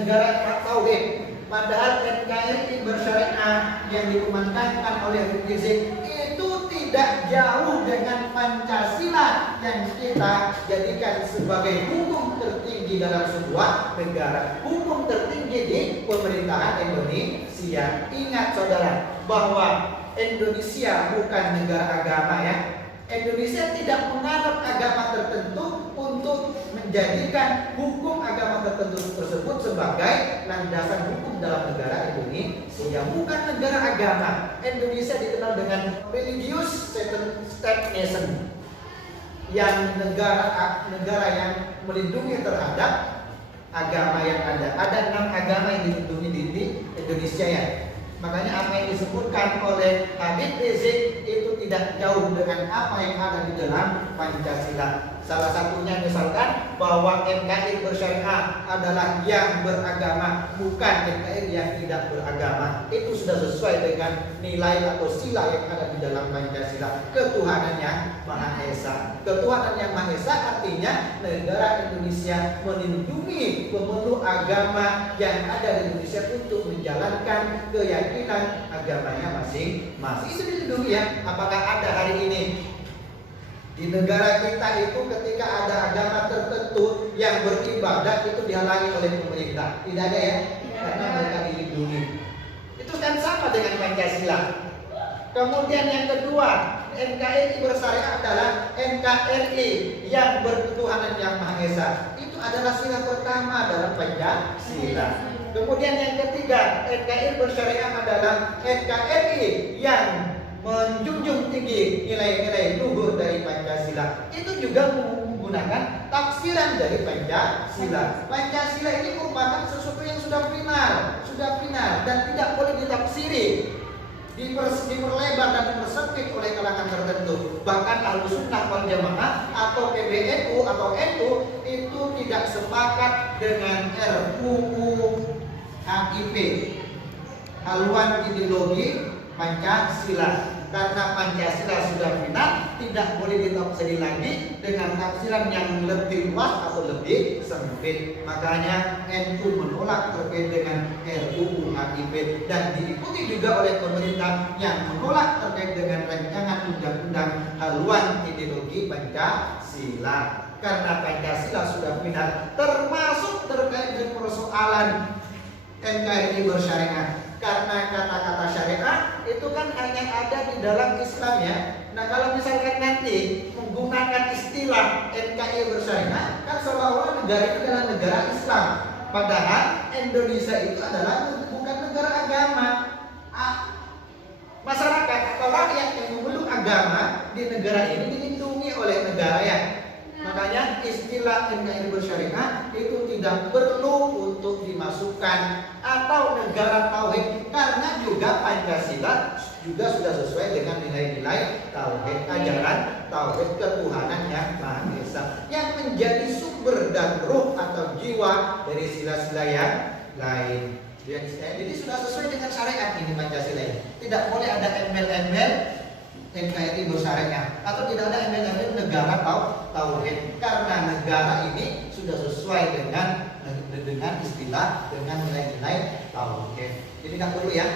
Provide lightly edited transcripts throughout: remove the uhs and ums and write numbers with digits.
negara tauhid. Padahal NKRI bersyariah yang dikumandangkan oleh Habib Rizik itu tidak jauh dengan Pancasila yang kita jadikan sebagai hukum tertinggi dalam sebuah negara, hukum tertinggi di pemerintahan Indonesia. Ingat saudara bahwa Indonesia bukan negara agama ya. Indonesia tidak menganut agama tertentu untuk menjadikan hukum agama tertentu tersebut sebagai landasan hukum dalam negara Indonesia. Bukan negara agama. Indonesia dikenal dengan religious state nation, yang negara yang melindungi terhadap agama yang ada. Ada 6 agama yang dilindungi di Indonesia ya. Makanya apa yang disebutkan oleh Habib Rizik itu tidak jauh dengan apa yang ada di dalam Pancasila. Salah satunya misalkan bahwa NKRI bersyariah adalah yang beragama, bukan NKRI yang tidak beragama. Itu sudah sesuai dengan nilai atau sila yang ada di dalam Pancasila. Ketuhanan yang Maha Esa. Ketuhanan yang Maha Esa artinya negara Indonesia melindungi pemeluk agama yang ada di Indonesia untuk menjalankan keyakinan agamanya masing-masing. Itu dilindungi ya. Apakah ada hari ini di negara kita itu ketika ada agama tertentu yang beribadah itu dihalangi oleh pemerintah? Tidak ada ya, karena mereka dilindungi. Itu kan sama dengan Pancasila. Kemudian yang kedua, NKRI bersyariah adalah NKRI yang berketuhanan yang Maha Esa. Itu adalah sila pertama dalam Pancasila. Kemudian yang ketiga, NKRI bersyariah adalah NKRI yang menjunjung tinggi nilai-nilai luhur dari Pancasila. Itu juga menggunakan tafsiran dari Pancasila. Pancasila ini merupakan sesuatu yang sudah final dan tidak boleh ditafsiri, diperlebar dan dipersempit oleh kalangan tertentu. Bahkan Ahlussunnah wal Jamaah atau PBNU atau NU itu tidak sepakat dengan RUU HIP, haluan ideologi Pancasila, karena Pancasila sudah final, tidak boleh ditafsiri lagi dengan tafsiran yang lebih luas atau lebih sempit. Makanya NU menolak terkait dengan RUU HIP dan diikuti juga oleh pemerintah yang menolak terkait dengan rancangan undang-undang haluan ideologi Pancasila. Karena Pancasila sudah final, termasuk terkait dengan persoalan NKRI bersyariah. Karena kata-kata syariah itu kan hanya ada di dalam Islam ya. Nah kalau misalkan nanti menggunakan istilah NKRI bersyariah, kan seolah-olah negara itu adalah negara Islam. Padahal Indonesia itu adalah bukan negara agama. Masyarakat atau rakyat yang memeluk agama di negara ini dilindungi oleh negara ya. Makanya istilah NKRI bersyariah itu tidak perlu untuk dimasukkan atau negara tauhid, karena juga Pancasila juga sudah sesuai dengan nilai-nilai tauhid, ajaran tauhid ketuhanan yang Maha Esa yang menjadi sumber dan ruh atau jiwa dari sila-sila yang lain. Jadi sudah sesuai dengan syariat ini Pancasila ini. Tidak boleh ada embel-embel NKRI bersyariah atau tidak ada embel-embel negara tauhid, karena negara ini sudah sesuai dengan istilah, dengan nilai-nilai tauhid. Jadi nggak perlu ya.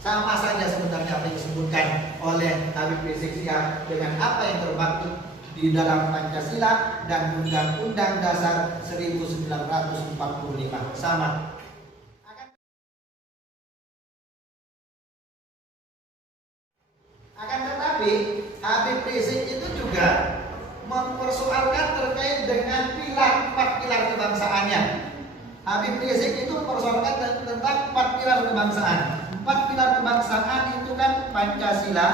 Sama saja sebenarnya apa yang disebutkan oleh Habib Rizik Syihab dengan apa yang termaktub di dalam Pancasila dan Undang-Undang Dasar 1945. Sama. Akan tetapi Habib Rizik itu juga mempersoalkan terkait dengan 4 pilar kebangsaannya. Habib Rizik itu mempersoalkan tentang 4 pilar kebangsaan. 4 pilar kebangsaan itu kan Pancasila,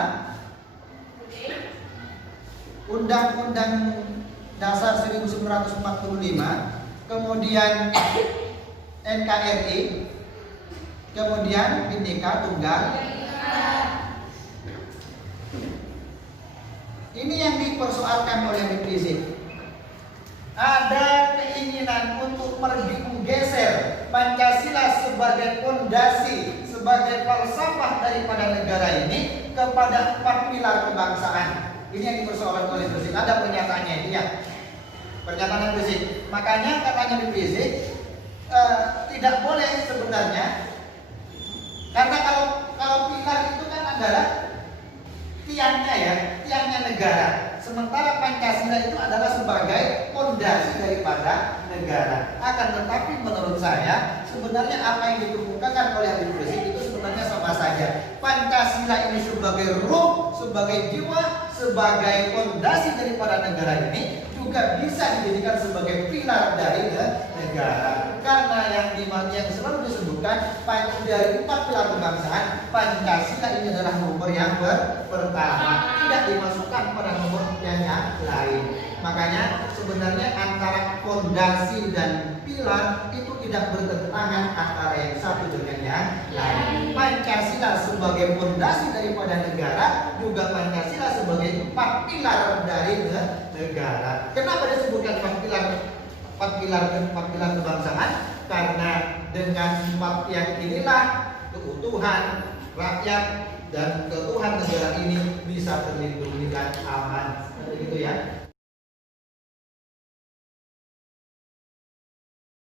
Undang-Undang Dasar 1945, kemudian NKRI, kemudian Bhinneka Tunggal. Ini yang dipersoalkan oleh Habib Rizik. Ada keinginan untuk menggeser Pancasila sebagai fondasi, sebagai falsafah daripada negara ini kepada 4 pilar kebangsaan. Ini yang dipersoalkan oleh Rizik. Ada pernyataannya ini ya. Pernyataan Rizik. Makanya katanya Habib Rizik tidak boleh sebenarnya. Karena kalau pilar itu kan adalah tiangnya ya, tiangnya negara. Sementara Pancasila itu adalah sebagai fondasi daripada negara. Akan tetapi menurut saya sebenarnya apa yang dikemukakan oleh Habib Rizik itu sebenarnya sama saja. Pancasila ini sebagai ruh, sebagai jiwa, sebagai fondasi daripada negara ini juga bisa dijadikan sebagai pilar dari negara. Karena yang selalu disebutkan dari 4 pilar kebangsaan, Pancasila ini adalah nomor yang pertama, tidak dimasukkan pada nomor yang lain. Makanya sebenarnya antara fondasi dan pilar itu tidak bertentangan antara yang satu dengan yang lain. Pancasila sebagai fondasi daripada negara, juga Pancasila sebagai 4 pilar dari negara. Kenapa disebutkan 4 pilar kebangsaan? Karena dengan 4 yang inilah keutuhan rakyat dan keutuhan negara ini bisa terlindungi dan